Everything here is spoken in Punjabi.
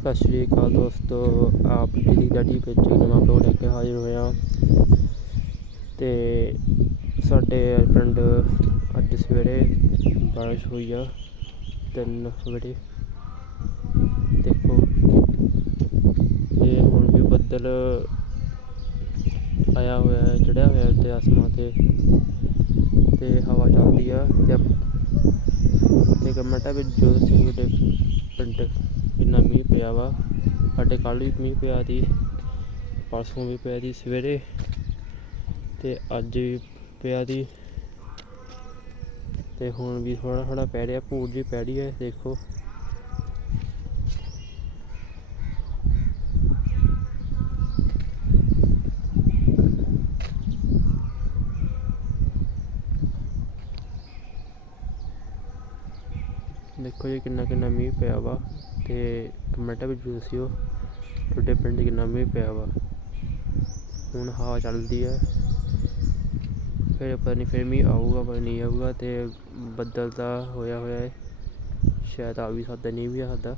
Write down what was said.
ਸਤਿ ਸ਼੍ਰੀ ਅਕਾਲ ਦੋਸਤੋ, ਆਪ ਜੀ ਦੀ ਡੈਡੀ ਵਿੱਚ ਨਵਾਂ ਬਲੌਗ ਲੈ ਕੇ ਹਾਜ਼ਰ ਹੋਇਆ। ਤੇ ਸਾਡੇ ਪਿੰਡ ਅੱਜ ਸਵੇਰੇ ਬਾਰਿਸ਼ ਹੋਈ ਆ, ਤਿੰਨ ਵਜੇ। ਦੇਖੋ ਤੇ ਹੁਣ ਵੀ ਬੱਦਲ ਆਇਆ ਹੋਇਆ ਹੈ ਚੜਿਆ ਹੋਇਆ ਹੈ ਤੇ ਆਸਮਾਨ ਤੇ। ਤੇ ਹਵਾ ਚੱਲਦੀ ਕਮੈਂਟਾਂ ਵਿੱਚ ਜੋ ਤੁਸੀਂ ਤੁਹਾਡੇ ਪਿੰਡ ਕਿੰਨਾ ਮੀਂਹ ਪਿਆ ਵਾ। ਸਾਡੇ ਕੱਲ੍ਹ ਵੀ ਮੀਂਹ ਪਿਆ ਦੀ ਪਰਸੋਂ ਵੀ ਪਿਆ ਸੀ ਸਵੇਰੇ ਤੇ ਅੱਜ ਵੀ ਪਿਆ ਦੀ ਤੇ ਹੁਣ ਵੀ ਥੋੜਾ ਥੋੜਾ ਪੈ ਰਿਹਾ ਭੂਰ ਜੀ ਪੈ ਰਹੀ ਹੈ, ਦੇਖੋ। ਦੇਖੋ ਜੀ ਕਿੰਨਾ ਕਿੰਨਾ ਮੀਂਹ ਪਿਆ ਵਾ ਤੇ ਕਮੈਂਟਾਂ ਵਿੱਚ ਦੱਸਿਓ ਤੁਹਾਡੇ ਪਿੰਡ ਕਿੰਨਾ ਮੀਂਹ ਪਿਆ ਵਾ। ਹੁਣ ਹਵਾ ਚੱਲਦੀ ਹੈ ਫਿਰ ਪਤਾ ਨਹੀਂ ਫਿਰ ਮੀਂਹ ਆਊਗਾ, ਪਤਾ ਨਹੀਂ ਆਊਗਾ ਤੇ ਬੱਦਲ ਤਾਂ ਹੋਇਆ ਹੋਇਆ ਹੈ ਸ਼ਾਇਦ ਆ ਵੀ ਸਕਦਾ, ਨਹੀਂ ਵੀ ਆ ਸਕਦਾ।